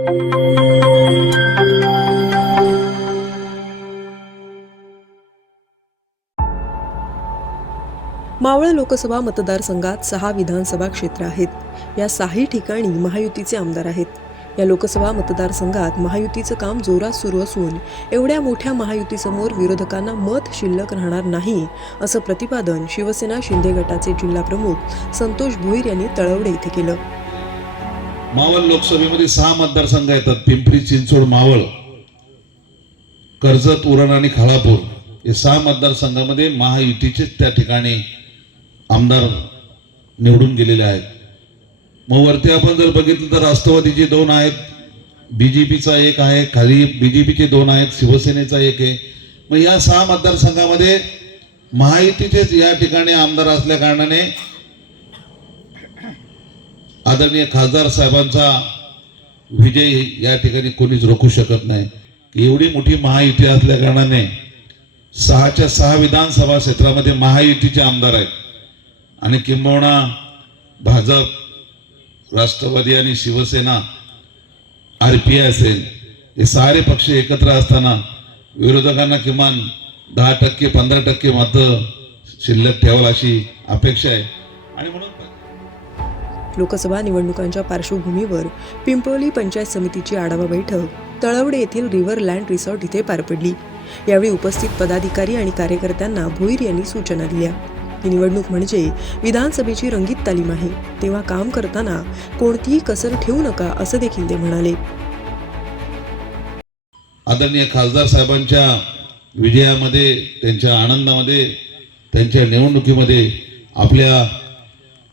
मावळ लोकसभा मतदारसंघात सहा विधानसभा क्षेत्र आहेत. या सहाही ठिकाणी महायुतीचे आमदार आहेत. या लोकसभा मतदारसंघात महायुतीचं काम जोरात सुरू असून एवढ्या मोठ्या महायुतीसमोर विरोधकांना मत शिल्लक राहणार नाही असं प्रतिपादन शिवसेना शिंदे गटाचे जिल्हाप्रमुख संतोष भोईर यांनी तळवडे इथे केलं. मावळ लोकसभेमध्ये सहा मतदारसंघ येतात. पिंपरी चिंचवड मावळ कर्जत उरण आणि खालापूर. हे सहा मतदारसंघामध्ये महायुतीचेच त्या ठिकाणी आमदार निवडून गेलेले आहेत. मग वरती आपण जर बघितलं तर राष्ट्रवादीचे दोन आहेत. बीजेपीचा एक आहे. खाली बीजेपीचे दोन आहेत. शिवसेनेचा एक आहे. मग या सहा मतदारसंघामध्ये महायुतीचेच या ठिकाणी आमदार असल्या कारणाने आदरणीय खासदार साहेबांचा विजय या ठिकाणी कोणीच रोखू शकत नाही. एवढी मोठी महायुती असल्या कारणाने सहाच्या सहा विधानसभा क्षेत्रामध्ये महायुतीचे आमदार आहेत. आणि किंबहुना भाजप राष्ट्रवादी आणि शिवसेना आर पी आय असेल हे सारे पक्ष एकत्र असताना विरोधकांना किमान दहा टक्के पंधरा टक्के मतं शिल्लक ठेवाल अशी अपेक्षा आहे. आणि म्हणून लोकसभा निवडणुकांच्या पार्श्वभूमीवर पिंपरोली पंचायत समितीची आढावा बैठक तळवडे येथील रिव्हर लँड रिसॉर्ट इथे पार पडली. यावेळी उपस्थित पदाधिकारी आणि कार्यकर्त्यांना भोईर यांनी सूचना दिल्या. ही निवडणूक म्हणजे विधानसभेची रंगीत तालीम आहे. तेव्हा काम करताना कोणतीही कसर ठेवू नका असं देखील ते म्हणाले. आदरणीय खासदार साहेबांच्या विजयामध्ये त्यांच्या आनंदामध्ये त्यांच्या निवडणुकीमध्ये आपल्या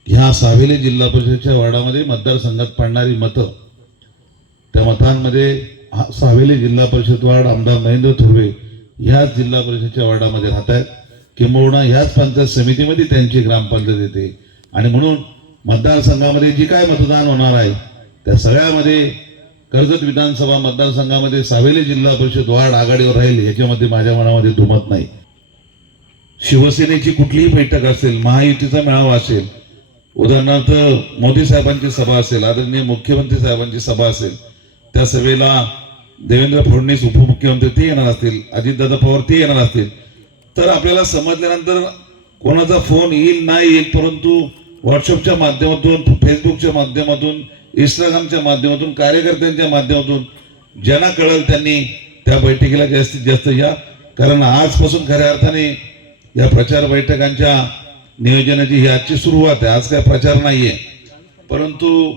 ह्या सावेली जिल्हा परिषदेच्या वार्डामध्ये मतदारसंघात पडणारी मतं त्या मतांमध्ये सावेली जिल्हा परिषद वार्ड आमदार महेंद्र थुर्वे ह्याच जिल्हा परिषदेच्या वार्डामध्ये राहत आहेत किंबहुना ह्याच पंचायत समितीमध्ये त्यांची ग्रामपंचायत येते. आणि म्हणून मतदारसंघामध्ये जी काय मतदान होणार आहे त्या सगळ्यामध्ये कर्जत विधानसभा मतदारसंघामध्ये सावेली जिल्हा परिषद वार्ड आघाडीवर राहील याच्यामध्ये माझ्या मनामध्ये दुमत नाही. शिवसेनेची कुठलीही बैठक असेल महायुतीचा मेळावा असेल उदाहरणार्थ मोदी साहेबांची सभा असेल आदरणीय मुख्यमंत्री साहेबांची सभा असेल त्या सभेला देवेंद्र फडणवीस उपमुख्यमंत्री ते येणार असतील अजितदादा पवार ते येणार असतील. तर आपल्याला समजल्यानंतर कोणाचा फोन येईल नाही येईल परंतु व्हॉट्सअपच्या माध्यमातून फेसबुकच्या माध्यमातून इंस्टाग्रामच्या माध्यमातून कार्यकर्त्यांच्या माध्यमातून ज्यांना कळेल त्यांनी त्या बैठकीला जास्तीत जास्त या. कारण आजपासून खऱ्या अर्थाने या प्रचार बैठकांच्या नियोजनाची ही आजची सुरुवात आहे. आज काय प्रचार नाहीये. परंतु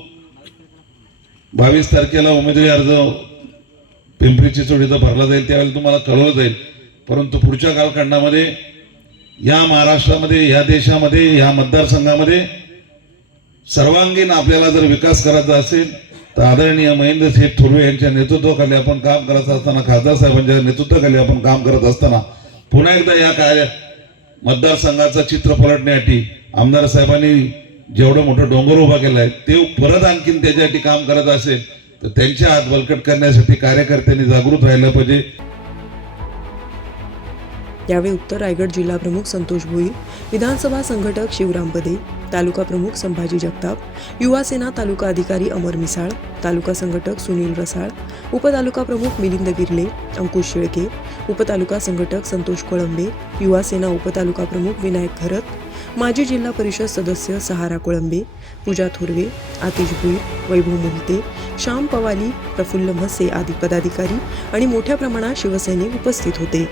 बावीस तारखेला उमेदवारी अर्ज पिंपरी चिंचवड इथं भरला जाईल त्यावेळेला तुम्हाला कळवलं जाईल. परंतु पुढच्या कालखंडामध्ये या महाराष्ट्रामध्ये या देशामध्ये या मतदारसंघामध्ये सर्वांगीण आपल्याला जर विकास करायचा असेल तर आदरणीय महेंद्र सिंह यांच्या नेतृत्वाखाली आपण काम करत असताना खासदार साहेबांच्या नेतृत्वाखाली आपण काम करत असताना पुन्हा एकदा या कार्य मतदारसंघाचं चित्र पलटण्यासाठी आमदार साहेबांनी जेवढं मोठं डोंगर उभा केलाय ते परत आणखीन त्याच्यासाठी काम करत असेल तर त्यांच्या हात बलकट करण्यासाठी कार्यकर्त्यांनी जागृत राहिलं पाहिजे. यावेळी उत्तर रायगड जिल्हा प्रमुख संतोष भोईर विधानसभा संघटक शिवराम पदे तालुका प्रमुख संभाजी जगताप युवा सेना तालुका अधिकारी अमर मिसाळ तालुका संघटक सुनील रसाळ उपतालुका प्रमुख मिलिंद गिरले अंकुश शेळके उपतालुका संघटक संतोष कोळंबे युवा सेना उपतालुका प्रमुख विनायक घरत माजी जिल्हा परिषद सदस्य सहारा कोळंबे पूजा थोरवे आतिश भुईर वैभव मोहिते श्याम पवाली प्रफुल्ल म्हसे आदी पदाधिकारी आणि मोठ्या प्रमाणात शिवसैनिक उपस्थित होते.